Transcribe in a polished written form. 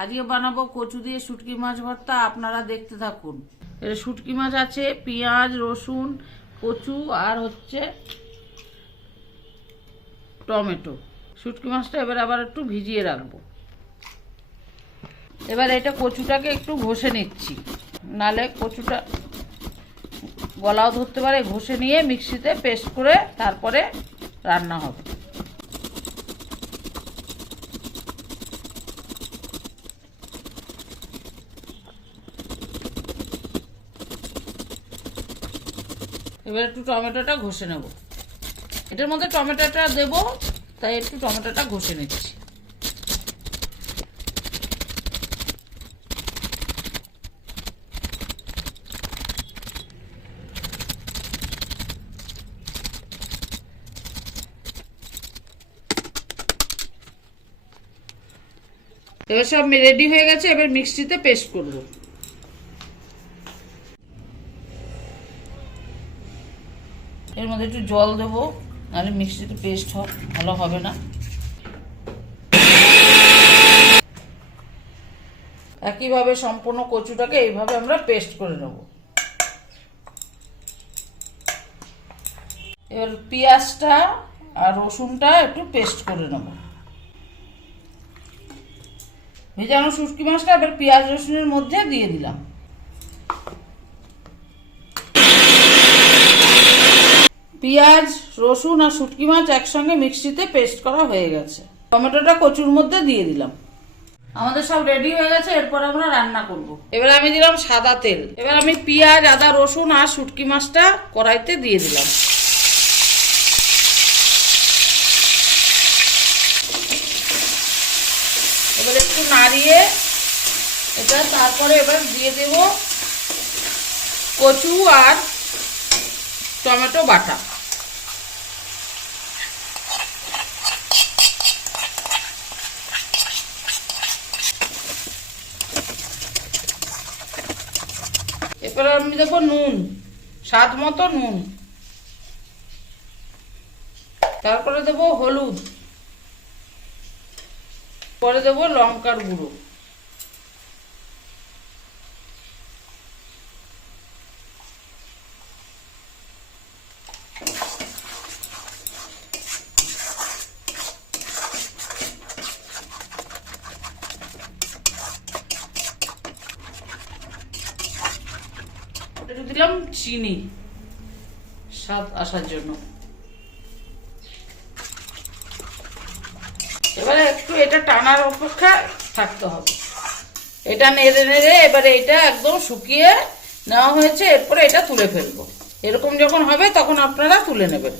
আজকে বানাবো কচু দিয়ে শুটকি মাছ ভর্তা। আপনারা দেখতে থাকুন। এর শুটকি মাছ আছে, পেঁয়াজ, রসুন, কচু আর হচ্ছে টমেটো। শুটকি মাছটা এবার আবার একটু ভিজিয়ে রাখবো। এবার এটা কচুটাকে একটু ঘষে নিচ্ছি, নালে কচুটা গলাও ধরতে পারে। ঘষে নিয়ে মিক্সিতে পেস্ট করে তারপরে রান্না হবে। এবার একটু টমেটোটা ঘষে নেব। এটার মধ্যে টমেটোটা দেব, তাই একটু টমেটোটা ঘষে নিচ্ছি। এবার সব রেডি হয়ে গেছে, এবার মিক্সিতে পেস্ট করব। এর মধ্যে একটু জল দেবো, নাহলে মিক্সিতে পেস্ট ভালো হবে না। একইভাবে সম্পূর্ণ কচুটাকে এইভাবে আমরা পেস্ট করে নেব। এবার পেঁয়াজটা আর রসুনটা একটু পেস্ট করে নেব। ভেজানো শুটকি মাছটা এবার পেঁয়াজ রসুনের মধ্যে দিয়ে দিলাম। পেঁয়াজ, রসুন আর শুটকি মাছ একসঙ্গে মিক্সিতে পেস্ট করা হয়ে গেছে। টমেটোটা কচুর মধ্যে দিয়ে দিলাম। আমাদের সব রেডি হয়ে গেছে, এরপর আমরা রান্না করব। এবার আমি দিলাম সাদা তেল। এবার আমি পেঁয়াজ, আদা, রসুন আর শুটকি মাছটা কড়াইতে দিয়ে দিলাম। এবার একটু নাড়িয়ে এটা তারপরে এবার দিয়ে দেব কচু আর টমেটো বাটা। এরপরে আমি দেবো নুন, স্বাদ মতো নুন। তারপরে দেবো হলুদ, পরে দেবো লঙ্কার গুঁড়ো। একটু দিলাম চিনি স্বাদ আসার জন্য। এবারে একটু এটা টানার অপেক্ষা থাকতে হবে। এটা নেড়ে নেড়ে এবারে এটা একদম শুকিয়ে নেওয়া হয়েছে। এরপরে এটা তুলে ফেলবো। এরকম যখন হবে তখন আপনারা তুলে নেবেন।